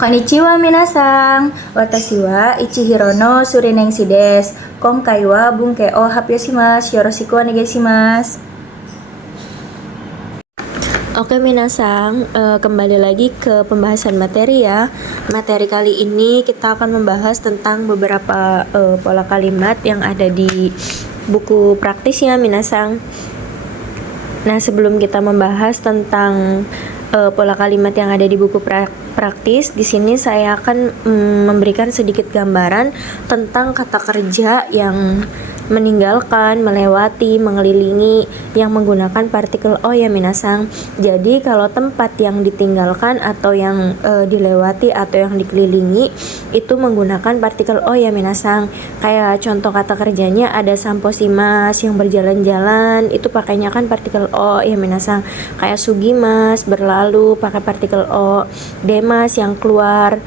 Konnichiwa minasan, watashi wa Ichihiro no Surinengshi desu. Konkai wa bunke o happyoshimasu. Yoroshiku onegaishimasu. Oke minasan, kembali lagi ke pembahasan materi ya. Materi kali ini kita akan membahas tentang beberapa pola kalimat yang ada di buku praktisnya minasan. Nah, sebelum kita membahas tentang pola kalimat yang ada di buku praktis, di sini saya akan memberikan sedikit gambaran tentang kata kerja yang meninggalkan, melewati, mengelilingi yang menggunakan partikel o ya minasan. Jadi kalau tempat yang ditinggalkan atau yang dilewati atau yang dikelilingi itu menggunakan partikel o ya minasan. Kayak contoh kata kerjanya ada samposimas yang berjalan-jalan, itu pakainya kan partikel o ya minasan. Kayak sugimas berlalu pakai partikel o. Demas yang keluar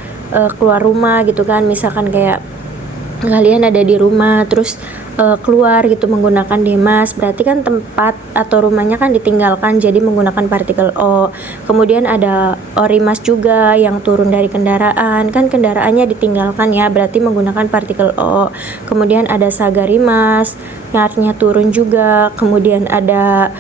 rumah gitu kan, misalkan kayak kalian ada di rumah terus keluar gitu menggunakan demas, berarti kan tempat atau rumahnya kan ditinggalkan, jadi menggunakan partikel o. Kemudian ada orimas juga yang turun dari kendaraan, kan kendaraannya ditinggalkan ya, berarti menggunakan partikel o. Kemudian ada sagarimas yang artinya turun juga. Kemudian ada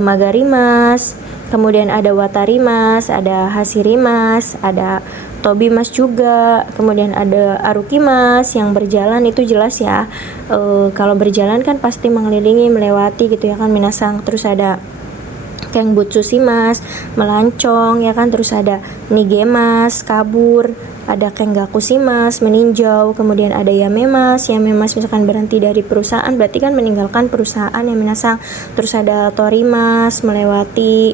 magarimas, kemudian ada watarimas, ada hasirimas, ada tobimas juga. Kemudian ada arukimas yang berjalan, itu jelas ya, kalau berjalan kan pasti mengelilingi, melewati gitu ya kan minasan. Terus ada kengbutsusimas, melancong ya kan. Terus ada nigemas, kabur. Ada kenggakusimas, meninjau. Kemudian ada yamemas misalkan berhenti dari perusahaan, berarti kan meninggalkan perusahaan ya minasan. Terus ada torimas, melewati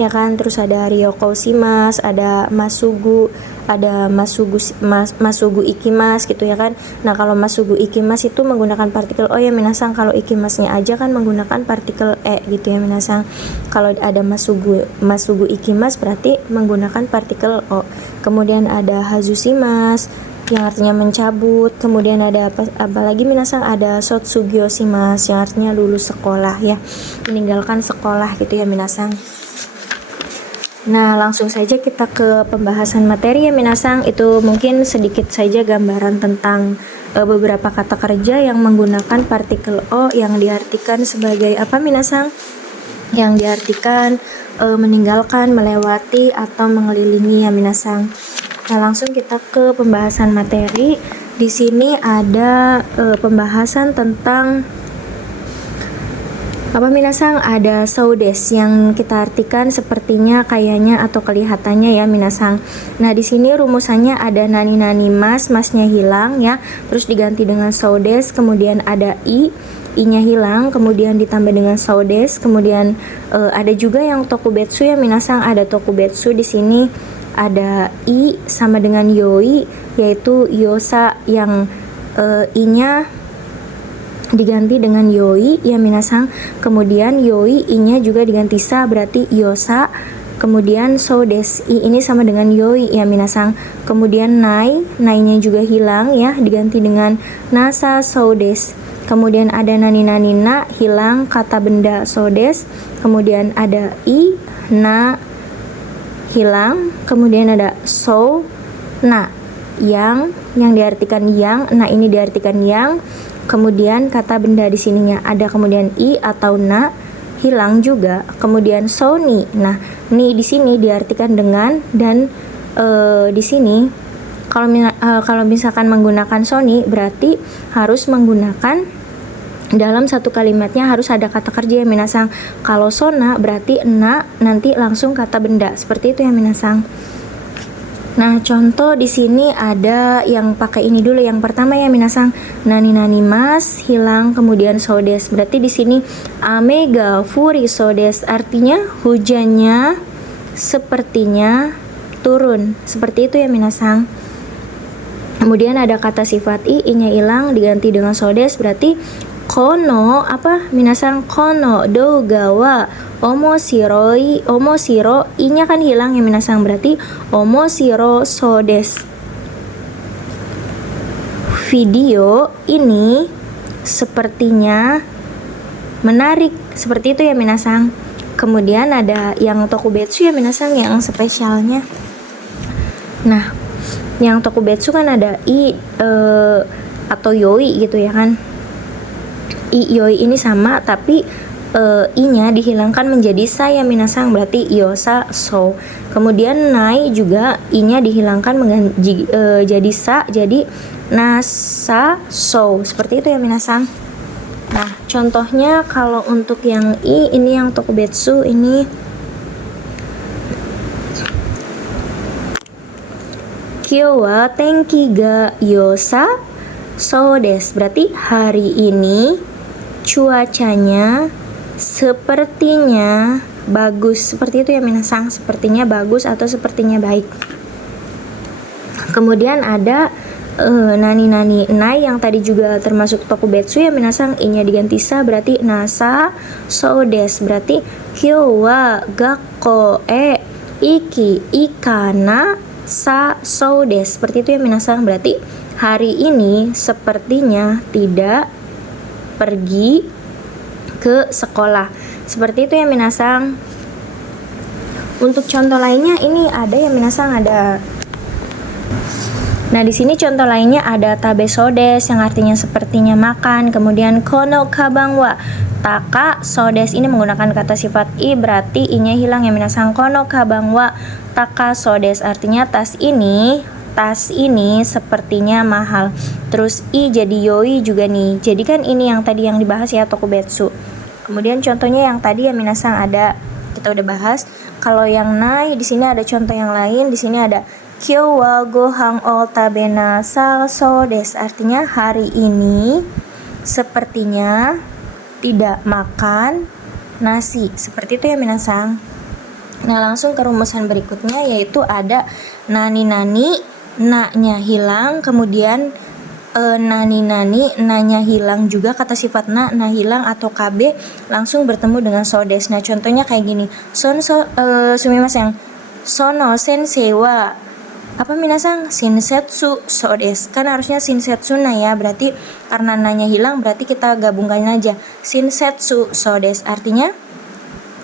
ya kan. Terus ada ryokousimas, ada masugu, ada masugu ikimas gitu ya kan. Nah, kalau masugu ikimas itu menggunakan partikel o ya minasan. Kalau ikimasnya aja kan menggunakan partikel e gitu ya minasan. Kalau ada masugu ikimas berarti menggunakan partikel o. Kemudian ada hazusimas yang artinya mencabut. Kemudian ada apa lagi minasan, ada sotsugyosimas yang artinya lulus sekolah ya, meninggalkan sekolah gitu ya minasan. Nah, langsung saja kita ke pembahasan materi ya minasan. Itu mungkin sedikit saja gambaran tentang beberapa kata kerja yang menggunakan partikel o yang diartikan sebagai apa minasan? Yang diartikan meninggalkan, melewati, atau mengelilingi ya minasan. Nah, langsung kita ke pembahasan materi. Di sini ada pembahasan tentang apa minasan? Ada saudes yang kita artikan sepertinya, kayaknya, atau kelihatannya ya minasan. Nah, di sini rumusannya ada nani mas, masnya hilang ya, terus diganti dengan saudes. Kemudian ada i-nya hilang, kemudian ditambah dengan saudes. Kemudian ada juga yang tokubetsu ya minasan. Ada tokubetsu di sini, ada i sama dengan yoi, yaitu yosa yang i-nya diganti dengan yoi ya minasan. Kemudian yoi i-nya juga diganti sa, berarti yosa. Kemudian saudes, i ini sama dengan yoi ya minasan. Kemudian nai-nya juga hilang ya, diganti dengan nasa saudes. Kemudian ada nani-na hilang, kata benda saudes. Kemudian ada na hilang. Kemudian ada na yang diartikan yang. Nah, ini diartikan yang. Kemudian kata benda di sininya ada kemudian i atau na hilang juga. Kemudian ni. Nah, ni di sini diartikan dengan, dan di sini kalau misalkan menggunakan ni berarti harus menggunakan dalam satu kalimatnya harus ada kata kerja ya minasan. Kalau sona berarti na nanti langsung kata benda. Seperti itu ya minasan. Nah, contoh di sini ada yang pakai ini dulu. Yang pertama ya minasan, nani mas hilang, kemudian saudes. Berarti di sini ame ga furi saudes, artinya hujannya sepertinya turun. Seperti itu ya minasan. Kemudian ada kata sifat i-nya hilang diganti dengan saudes, berarti kono apa minasan, kono douga wa omoshiro, i-nya kan hilang ya minasan, berarti omoshiro saudes. Video ini sepertinya menarik. Seperti itu ya minasan. Kemudian ada yang tokubetsu ya minasan, yang spesialnya. Nah, Yang tokubetsu kan ada atau yoi gitu ya kan. Yoi ini sama tapi i-nya dihilangkan menjadi sa ya minasang, berarti yosa so. Kemudian nai juga i-nya dihilangkan jadi sa, jadi nasa so. Seperti itu ya minasang. Nah, contohnya kalau untuk yang ini yang tokubetsu ini Kyo wa tenki ga yosa so desu. Berarti hari ini cuacanya sepertinya bagus. Seperti itu ya minasang, sepertinya bagus atau sepertinya baik. Kemudian ada nani nai yang tadi juga termasuk tokubetsu ya minasang, i-nya diganti sa berarti nasa so desu. Berarti kyo wa gakko iki ikana sa so desu. Seperti itu ya minasang, berarti hari ini sepertinya tidak pergi ke sekolah. Seperti itu ya minasang. Untuk contoh lainnya ini ada ya minasang, ada. Nah, di sini contoh lainnya ada tabe so desu yang artinya sepertinya makan. Kemudian kono kabang wa taka so desu, ini menggunakan kata sifat i, berarti i-nya hilang ya minasang. Kono kabang wa taka so desu artinya tas ini sepertinya mahal. Terus i jadi yoi juga nih. Jadi kan ini yang tadi yang dibahas ya tokubetsu. Kemudian contohnya yang tadi ya minasang ada, kita udah bahas. Kalau yang nai di sini ada contoh yang lain. Di sini ada kyo wa gohan o tabena sa so desu, artinya hari ini sepertinya tidak makan nasi. Seperti itu ya minasang. Nah, langsung ke rumusan berikutnya, yaitu ada nani na-nya hilang, kemudian nani na-nya hilang juga, kata sifat na hilang atau kb langsung bertemu dengan so desu. Nah, contohnya kayak gini. Sumimasen. Sono sensei wa apa minasang? Shinsetsu so desu. Kan harusnya shinsetsu na ya, berarti karena nanya hilang berarti kita gabungkan aja. Shinsetsu so desu artinya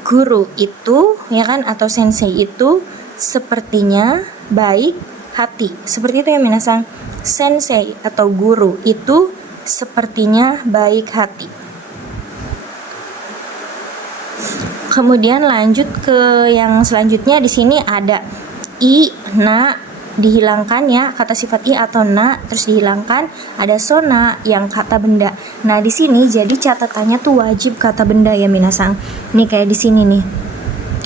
guru itu ya kan, atau sensei itu sepertinya baik hati. Seperti itu ya minasang. Sensei atau guru itu sepertinya baik hati. Kemudian lanjut ke yang selanjutnya. Di sini ada i, na dihilangkan ya, kata sifat i atau na terus dihilangkan, ada sona yang kata benda. Nah, di sini jadi catatannya tuh wajib kata benda ya minasang. Nih kayak di sini nih.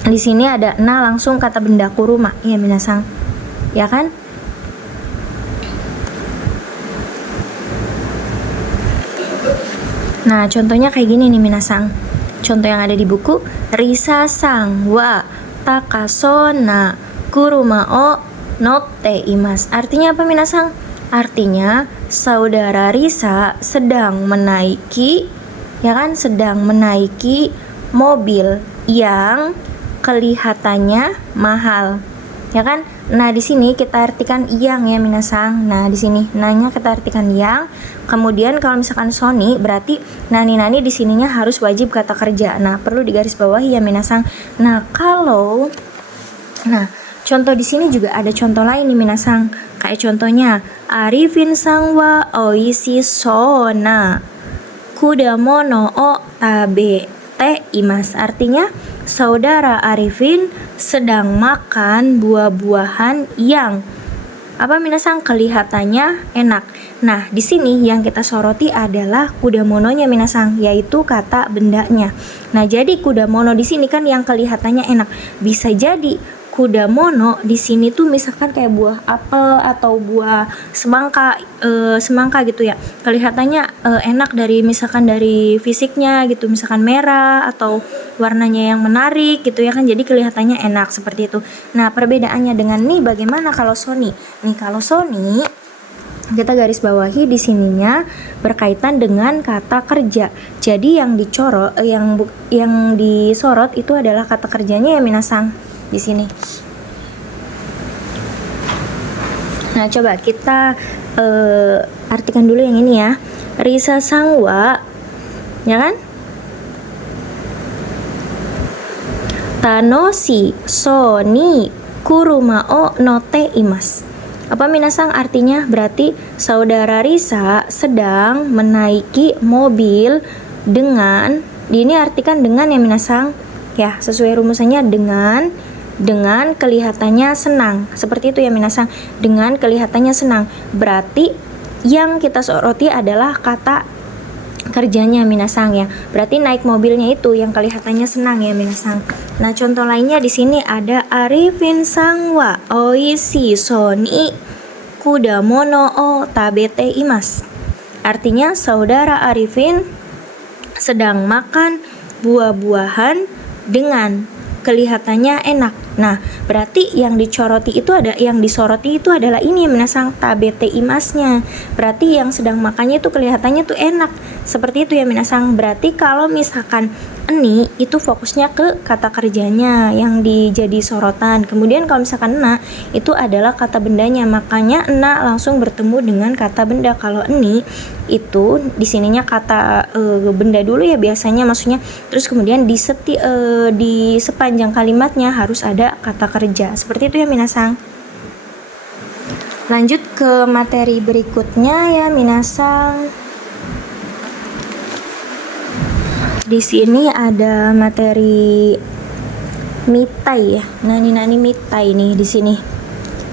Di sini ada na langsung kata benda kuruma ya minasang. Ya kan? Nah, contohnya kayak gini nih minasang. Contoh yang ada di buku, Risa-sang wa takasona kuruma o notte imas. Artinya apa minasang? Artinya saudara Risa sedang menaiki ya kan, sedang menaiki mobil yang kelihatannya mahal. Ya kan? Nah, di sini kita artikan yang ya minasang. Nah, di sini nanya kita artikan yang. Kemudian kalau misalkan Sony berarti nani di sininya harus wajib kata kerja. Nah, perlu digarisbawahi ya minasang. Nah, contoh di sini juga ada contoh lain nih minasang. Kayak contohnya Arifin sang wa oishi sona kudamono o tabe te imas. Artinya saudara Arifin sedang makan buah-buahan yang apa minasang kelihatannya enak. Nah, di sini yang kita soroti adalah kudamononya minasang, yaitu kata bendanya. Nah, jadi kudamono di sini kan yang kelihatannya enak. Bisa jadi kudamono di sini tuh misalkan kayak buah apel atau buah semangka gitu ya. Kelihatannya enak dari misalkan dari fisiknya gitu, misalkan merah atau warnanya yang menarik gitu ya kan. Jadi kelihatannya enak seperti itu. Nah, perbedaannya dengan nih bagaimana kalau Sony? Nih kalau Sony kita garis bawahi di sininya berkaitan dengan kata kerja. Jadi yang yang disorot itu adalah kata kerjanya ya minasang di sini. Nah, coba kita artikan dulu yang ini ya. Risa sangwa ya kan? Tanoshi so ni kuruma o note imas. Apa minasang artinya? Berarti saudara Risa sedang menaiki mobil dengan, ini artikan dengan ya minasang. Ya, sesuai rumusannya dengan kelihatannya senang. Seperti itu ya minasang. Dengan kelihatannya senang. Berarti yang kita soroti adalah kata kerjanya minasang ya. Berarti naik mobilnya itu yang kelihatannya senang ya minasang. Nah, contoh lainnya di sini ada Arifin sangwa oishi soni kudamono o tabete imas. Artinya saudara Arifin sedang makan buah-buahan dengan kelihatannya enak. Nah, berarti yang disoroti itu adalah ini ya minasang, tabete imasnya. Berarti yang sedang makannya itu kelihatannya tuh enak. Seperti itu ya minasang. Berarti kalau misalkan eni itu fokusnya ke kata kerjanya yang dijadi sorotan. Kemudian kalau misalkan na itu adalah kata bendanya. Makanya na langsung bertemu dengan kata benda. Kalau eni itu di sininya kata benda dulu ya biasanya, maksudnya. Terus kemudian di sepanjang kalimatnya harus ada kata kerja. Seperti itu ya minasang. Lanjut ke materi berikutnya ya minasang. Di sini ada materi mitai ya. Nani mitai nih di sini.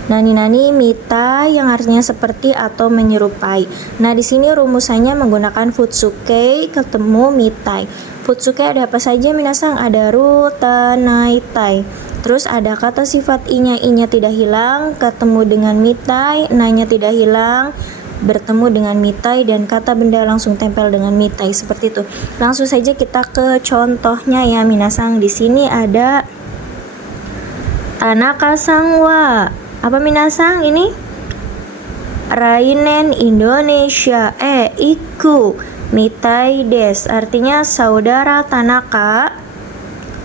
Nani mitai yang artinya seperti atau menyerupai. Nah, di sini rumusannya menggunakan futsuke ketemu mitai. Futsuke ada apa saja minasang? Ada ru, ta, nai, tai. Terus ada kata sifat inya tidak hilang ketemu dengan mitai, nanya tidak hilang bertemu dengan mitai, dan kata benda langsung tempel dengan mitai. Seperti itu. Langsung saja kita ke contohnya ya minasang. Di sini ada Tanaka sangwa. Apa minasang ini? Rainen Indonesia iku mitai des. Artinya saudara Tanaka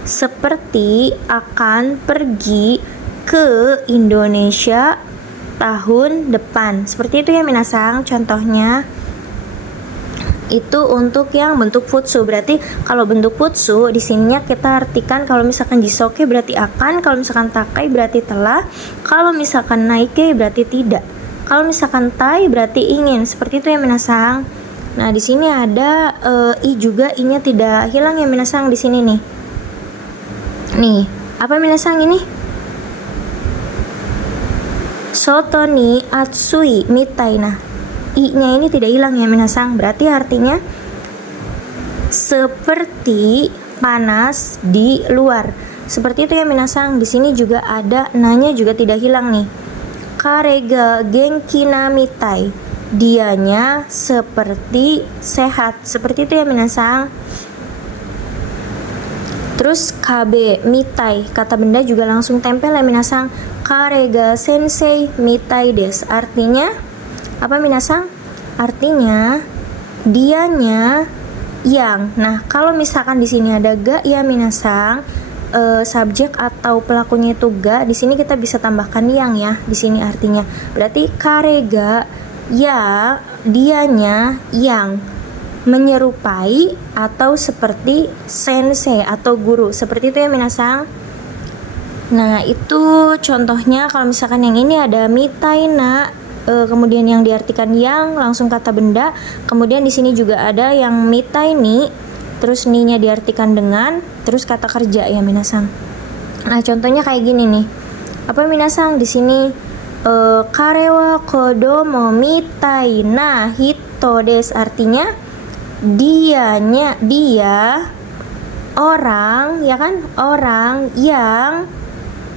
seperti akan pergi ke Indonesia tahun depan. Seperti itu ya minasang. Contohnya itu untuk yang bentuk futsu. Berarti kalau bentuk futsu di sininya kita artikan, kalau misalkan jisoke berarti akan, kalau misalkan takai berarti telah, kalau misalkan naike berarti tidak, kalau misalkan tai berarti ingin. Seperti itu ya minasang. Nah, di sini ada i juga, i-nya tidak hilang ya minasang di sini nih. Nih, apa minasang ini? Soto ni atsui mitai. Nah, i-nya ini tidak hilang ya minasang. Berarti artinya seperti panas di luar. Seperti itu ya minasang. Di sini juga ada nanya juga tidak hilang nih. Karega genki na mitai. Dianya seperti sehat. Seperti itu ya minasang. Terus KB mitai, kata benda juga langsung tempel ya minasang. Karega sensei mitai des. Artinya apa minasang? Artinya dianya yang. Nah, kalau misalkan di sini ada ga ya minasang, subjek atau pelakunya itu ga, di sini kita bisa tambahkan yang ya. Di sini artinya berarti karega ya, dianya yang menyerupai atau seperti sensei atau guru. Seperti itu ya minasang. Nah, itu contohnya. Kalau misalkan yang ini ada mitai na, kemudian yang diartikan yang langsung kata benda. Kemudian di sini juga ada yang mitai ni, terus ni-nya diartikan dengan, terus kata kerja ya minasang. Nah, contohnya kayak gini nih. Apa minasang di sini? Kare wa kodomo mitai na hito des. Artinya dia orang ya kan, orang yang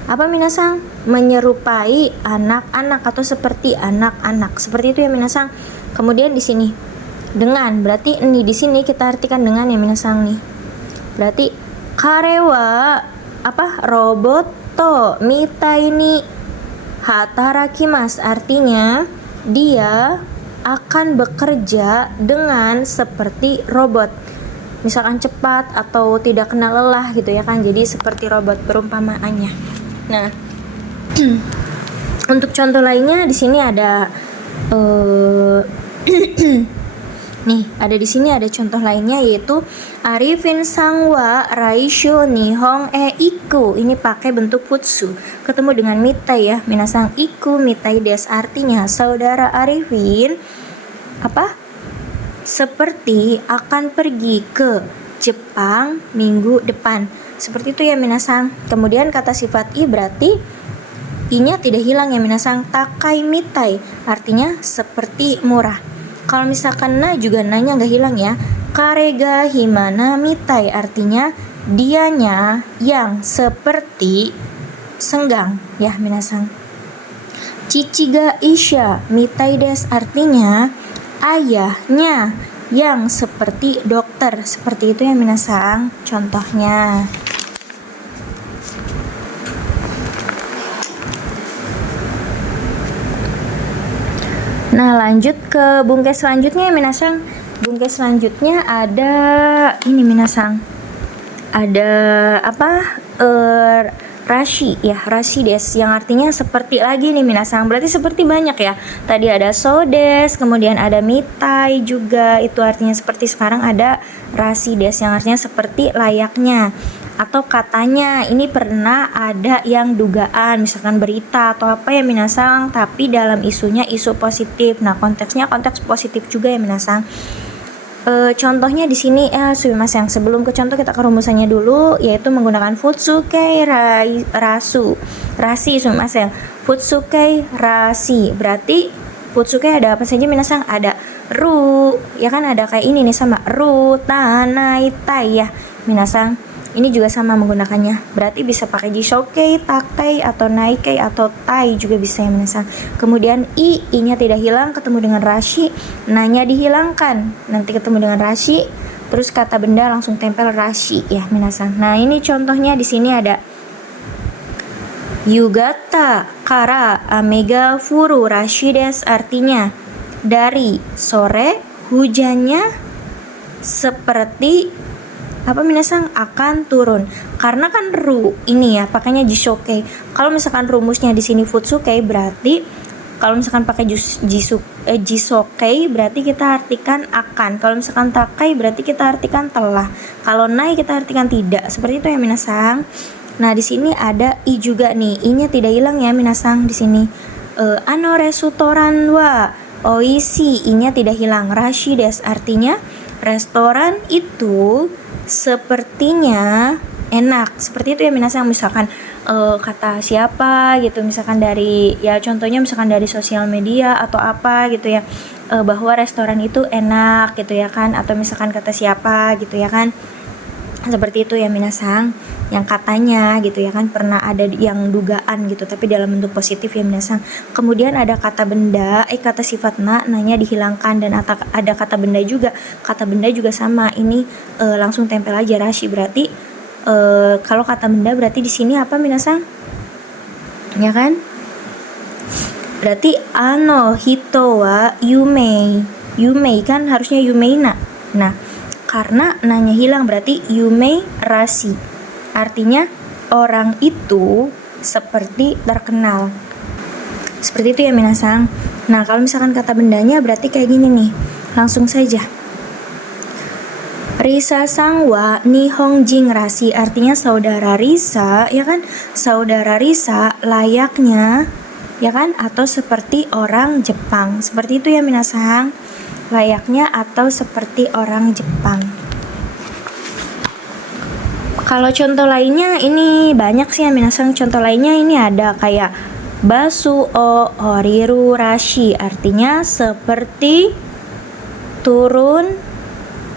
apa minasang, menyerupai anak-anak atau seperti anak-anak. Seperti itu ya minasang. Kemudian di sini dengan, berarti ini di sini kita artikan dengan ya minasang nih. Berarti karewa apa, roboto mitai ni hatarakimasu. Artinya dia akan bekerja dengan seperti robot, misalkan cepat atau tidak kenal lelah gitu ya kan, jadi seperti robot perumpamaannya. Nah, untuk contoh lainnya di sini ada Nih, ada di sini ada contoh lainnya yaitu Arifin sangwa raisho nihong iku. Ini pakai bentuk futsu. Ketemu dengan mitai ya. Minasang iku mitai des, artinya saudara Arifin seperti akan pergi ke Jepang minggu depan. Seperti itu ya minasang. Kemudian kata sifat i berarti i-nya tidak hilang ya minasang. Takai mitai artinya seperti murah. Kalau misalkan na juga nanya nggak hilang ya. Karega himana mitai artinya dianya yang seperti senggang ya minasang. Chichiga isha mitai des artinya ayahnya yang seperti dokter. Seperti itu ya minasang contohnya. Nah, lanjut ke bungke selanjutnya ya minasang. Bungke selanjutnya ada ini minasang. Ada rashi ya, rashi des yang artinya seperti lagi nih minasang. Berarti seperti banyak ya. Tadi ada sodes, kemudian ada mitai juga. Itu artinya seperti. Sekarang ada rashi des yang artinya seperti layaknya. Atau katanya ini pernah ada yang dugaan misalkan berita atau apa ya minasang, tapi dalam isunya isu positif. Nah, konteksnya konteks positif juga ya minasang. Contohnya di sini sumimasen. Sebelum ke contoh kita ke rumusannya dulu, yaitu menggunakan futsukei rasi sumimasen. Futsukei rasi berarti futsukei ada apa saja minasang? Ada ru ya kan, ada kayak ini nih sama ru tanai tai ya minasang. Ini juga sama menggunakannya. Berarti bisa pakai jishokei, takei, atau naikei, atau tai juga bisa ya minasang. Kemudian i-nya tidak hilang, ketemu dengan rashi, na-nya dihilangkan, nanti ketemu dengan rashi, terus kata benda langsung tempel rashi ya minasang. Nah, ini contohnya di sini ada Yugata kara amega furu rashi des, artinya dari sore hujannya seperti apa minasang akan turun. Karena kan ru ini ya pakainya jishokei. Kalau misalkan rumusnya di sini futsukei berarti kalau misalkan pakai jisokei berarti kita artikan akan. Kalau misalkan takai berarti kita artikan telah. Kalau nai kita artikan tidak. Seperti itu ya minasang. Nah, di sini ada i juga nih. I-nya tidak hilang ya minasang di sini. Ano restoran wa oishi, i-nya tidak hilang. Rashi des artinya restoran itu sepertinya enak. Seperti itu ya minasang. Misalkan kata siapa gitu, misalkan dari ya contohnya misalkan dari sosial media atau apa gitu ya, bahwa restoran itu enak gitu ya kan, atau misalkan kata siapa gitu ya kan. Seperti itu ya minasang, yang katanya gitu ya kan, pernah ada yang dugaan gitu tapi dalam bentuk positif ya minasang. Kemudian ada kata benda, kata sifat nanya dihilangkan, dan ada kata benda juga. Kata benda juga sama, ini langsung tempel aja rashi. Berarti kalau kata benda berarti di sini apa minasang? Ya kan? Berarti ano hito wa yumei. Yumei kan harusnya yumeina. Nah, karena nanya hilang berarti yumei rasi. Artinya orang itu seperti terkenal. Seperti itu ya minasang. Nah, kalau misalkan kata bendanya berarti kayak gini nih. Langsung saja. Risa sangwa nihong jing rasi, artinya saudara Risa, ya kan? Saudara Risa layaknya, ya kan? Atau seperti orang Jepang. Seperti itu ya minasang. Layaknya atau seperti orang Jepang. Kalau contoh lainnya ini banyak sih ya minasang. Contoh lainnya ini ada kayak basu o horiru rashi, artinya seperti turun,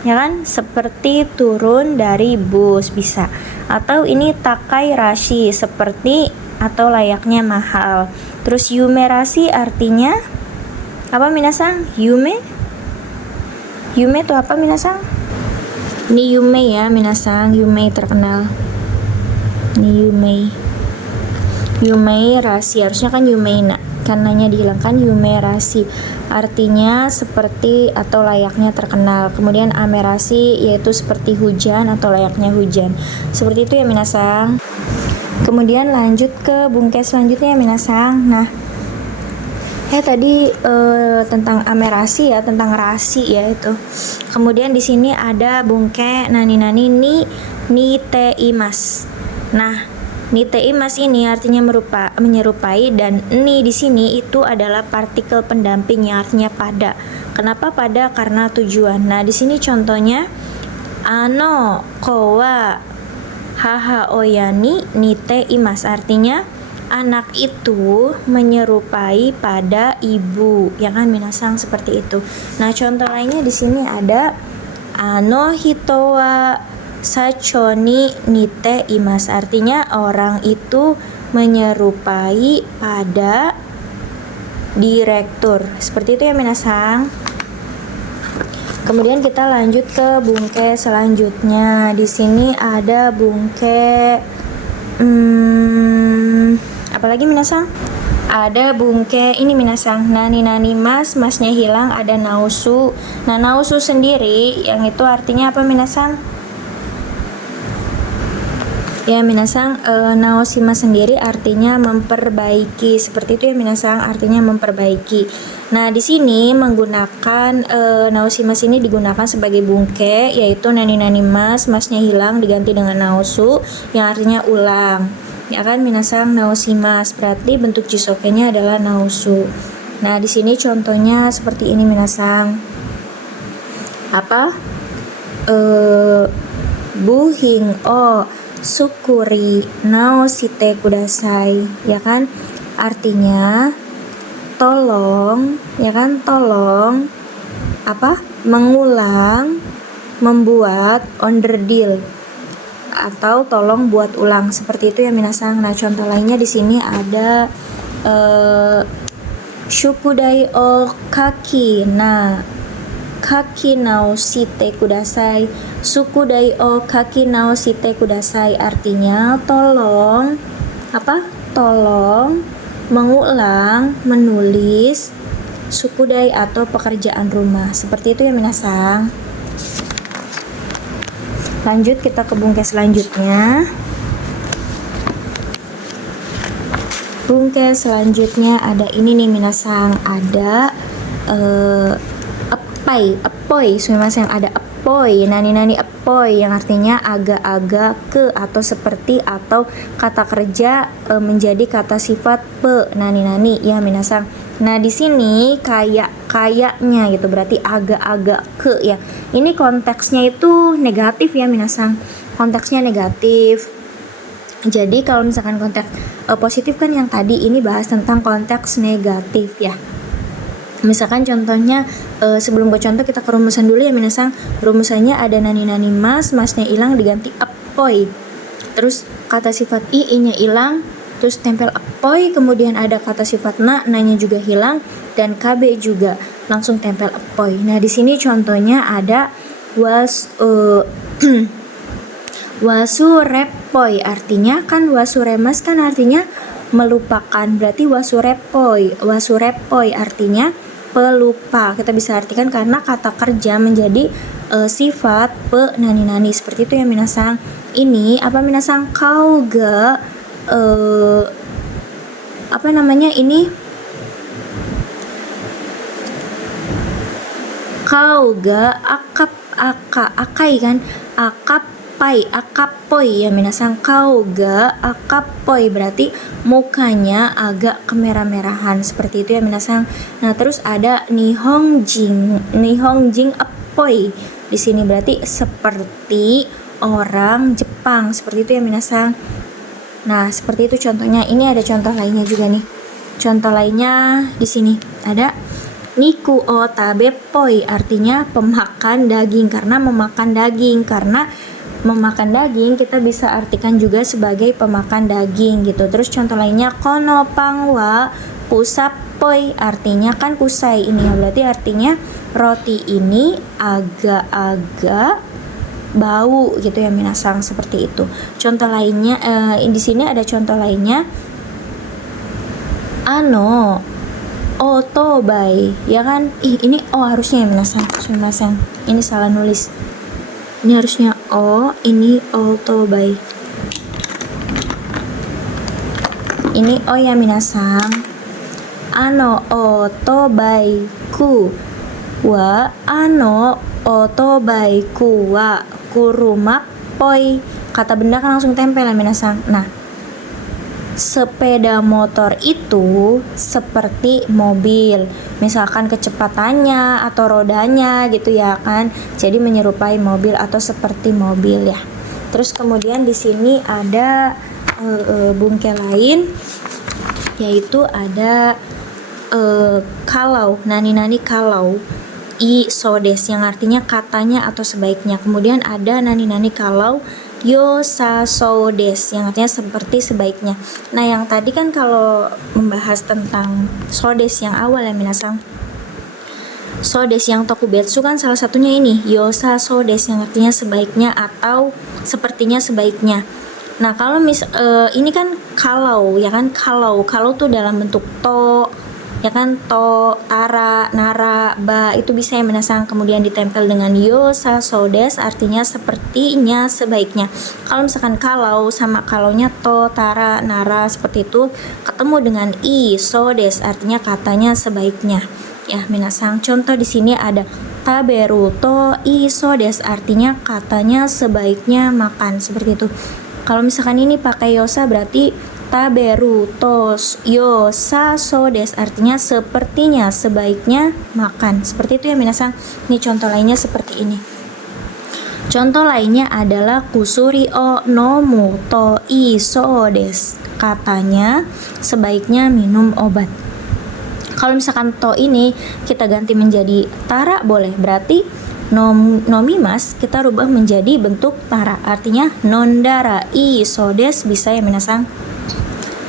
ya kan? Seperti turun dari bus bisa. Atau ini takai rashi, seperti atau layaknya mahal. Terus yume rashi artinya apa minasang? Yume itu apa minasang? Ini yume ya minasang, yume terkenal. Ini yume rasi, harusnya kan yumeina, karenanya dihilangkan yume rasi, artinya seperti atau layaknya terkenal. Kemudian amerasi yaitu seperti hujan atau layaknya hujan. Seperti itu ya minasang. Kemudian lanjut ke bungke selanjutnya ya minasang. Nah, Tadi tentang amerasi ya, tentang rasi ya itu. Kemudian di sini ada bungke nani-nani ni te imas. Nah, ni te imas ini artinya menyerupai, dan ni di sini itu adalah partikel pendamping yang artinya pada. Kenapa pada? Karena tujuan. Nah, di sini contohnya ano kowa haha oyani ni te imas, artinya anak itu menyerupai pada ibu, ya kan minasang, seperti itu. Nah, contoh lainnya di sini ada ano hitowa sachoni nite imas, artinya orang itu menyerupai pada direktur. Seperti itu ya minasang. Kemudian kita lanjut ke bungke selanjutnya. Di sini ada bungke apalagi minasang? Ada bungke ini minasang, nani masnya hilang, ada nausu. Nah, nausu sendiri yang itu artinya apa minasang? Ya minasang, naosima sendiri artinya memperbaiki. Seperti itu ya minasang, artinya memperbaiki. Nah, di sini menggunakan naosima ini digunakan sebagai bungke, yaitu nani masnya hilang diganti dengan naosu yang artinya ulang. Ya kan minasang, naosimas berarti bentuk jisokenya adalah nausu. Nah, di sini contohnya seperti ini minasang. Apa? Buhing o sukuri naosite kudasai, ya kan? Artinya tolong, ya kan? Tolong apa? Mengulang, membuat onderdil, atau tolong buat ulang. Seperti itu ya minasang. Nah, contoh lainnya di sini ada shupudai o kaki. Nah, kaki naosite kudasai. Sukudai o kaki naosite kudasai, artinya tolong apa? Tolong mengulang, menulis sukudai atau pekerjaan rumah. Seperti itu ya minasang. Lanjut kita ke bungke selanjutnya. Bungke selanjutnya ada ini nih minasang, ada epoi, sumimasen, ada epoi, nani epoi yang artinya agak-agak ke atau seperti, atau kata kerja menjadi kata sifat pe, nani ya minasang. Nah, di sini kayaknya gitu, berarti agak-agak ke ya. Ini konteksnya itu negatif ya minasang. Konteksnya negatif. Jadi kalau misalkan konteks positif kan yang tadi, ini bahas tentang konteks negatif ya. Misalkan contohnya, sebelum gue contoh kita ke rumusan dulu ya minasang. Rumusannya ada nani masnya hilang diganti epoi. Terus kata sifat i-nya hilang, terus tempel epoi, kemudian ada kata sifat na-nya juga hilang, dan kb juga langsung tempel epoi. Nah, di sini contohnya ada wasurepoi, artinya kan wasuremas kan artinya melupakan, berarti wasurepoi artinya pelupa. Kita bisa artikan karena kata kerja menjadi sifat pe nani. Seperti itu ya minasang. Ini apa minasang? Kau ga apa namanya ini? Kau ga akai kan? Akapoi ya minasang. Kau ga akapoi berarti mukanya agak kemerah-merahan. Seperti itu ya minasang. Nah, terus ada nihongjing apoi. Di sini berarti seperti orang Jepang. Seperti itu ya minasang. Nah, seperti itu contohnya. Ini ada contoh lainnya juga nih. Contoh lainnya di sini ada niku o tabepoi, artinya pemakan daging, karena memakan daging. Karena memakan daging kita bisa artikan juga sebagai pemakan daging gitu. Terus contoh lainnya kono pangwa kusapoi, artinya kan kusai ini ya, berarti artinya roti ini agak-agak bau gitu ya minasang. Seperti itu. Contoh lainnya di sini ada contoh lainnya, ano otobai, ya kan? Ini harusnya ya minasang. Ini salah nulis. Ini harusnya ini otobai. Ini ya minasang. otobaiku wa otobaiku wa kurumappoi. Kata benda kan langsung tempel ya minasang. Nah, sepeda motor itu seperti mobil, misalkan kecepatannya atau rodanya gitu ya kan, jadi menyerupai mobil atau seperti mobil ya. Terus kemudian di sini ada bungkel lain, yaitu ada kalau, nani kalau, i sodes yang artinya katanya atau sebaiknya. Kemudian ada nani kalau yosasodes yang artinya seperti sebaiknya. Nah, yang tadi kan kalau membahas tentang sodes yang awal ya minasang, sodes yang tokubetsu kan salah satunya ini yosasodes yang artinya sebaiknya atau sepertinya sebaiknya. Nah, kalau ini kan kalau ya kan, kalau tuh dalam bentuk to ya kan, to, tara, nara, ba, itu bisa ya minasang, kemudian ditempel dengan yosa sodes artinya sepertinya sebaiknya. Kalau misalkan kalau sama kalaunya to, tara, nara seperti itu ketemu dengan i sodes artinya katanya sebaiknya ya minasang. Contoh di sini ada taberu to i sodes artinya katanya sebaiknya makan, seperti itu. Kalau misalkan ini pakai yosa berarti taberu tos yosa sodes artinya sepertinya sebaiknya makan, seperti itu ya minasang. Ini contoh lainnya seperti ini. Contoh lainnya adalah kusuri o nomu to i sodes, katanya sebaiknya minum obat. Kalau misalkan to ini kita ganti menjadi tara boleh, berarti nomimas kita rubah menjadi bentuk tara, artinya nondara i sodes bisa ya minasang.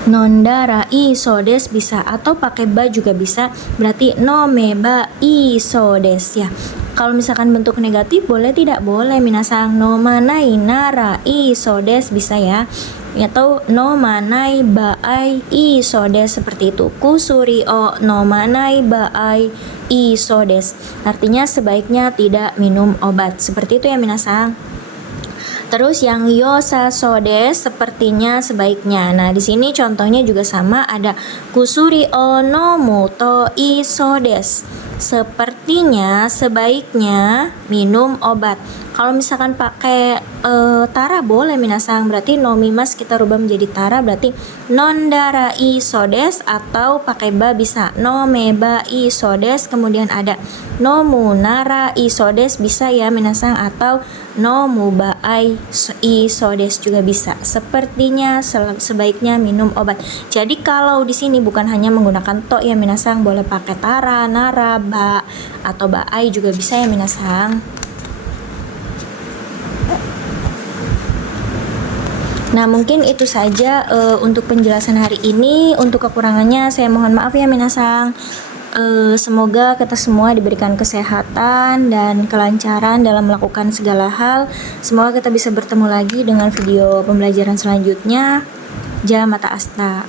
Nondara i sodes bisa, atau pakai ba juga bisa, berarti nome ba i sodes ya. Kalau misalkan bentuk negatif boleh tidak? Boleh minasang. No manai nara i sodes bisa ya, atau no manai baai i sodes, seperti itu. Kusuri o no manai baai i sodes artinya sebaiknya tidak minum obat, seperti itu ya minasang. Terus yang yosa sodes sepertinya sebaiknya. Nah, di sini contohnya juga sama, ada kusuri onomu to i sodes. Sepertinya sebaiknya minum obat. Kalau misalkan pakai tara boleh minasang, berarti nomimas kita rubah menjadi tara, berarti nondara i sodes, atau pakai ba bisa nome ba i sodes, kemudian ada nomu nara i sodes bisa ya minasang, atau nomu ba ai i sodes juga bisa. Sepertinya sebaiknya minum obat. Jadi kalau di sini bukan hanya menggunakan to ya minasang, boleh pakai tara, nara, ba, atau ba ai juga bisa ya minasang. Nah, mungkin itu saja untuk penjelasan hari ini. Untuk kekurangannya saya mohon maaf ya minasang. Semoga kita semua diberikan kesehatan dan kelancaran dalam melakukan segala hal. Semoga kita bisa bertemu lagi dengan video pembelajaran selanjutnya. Ja mata asta.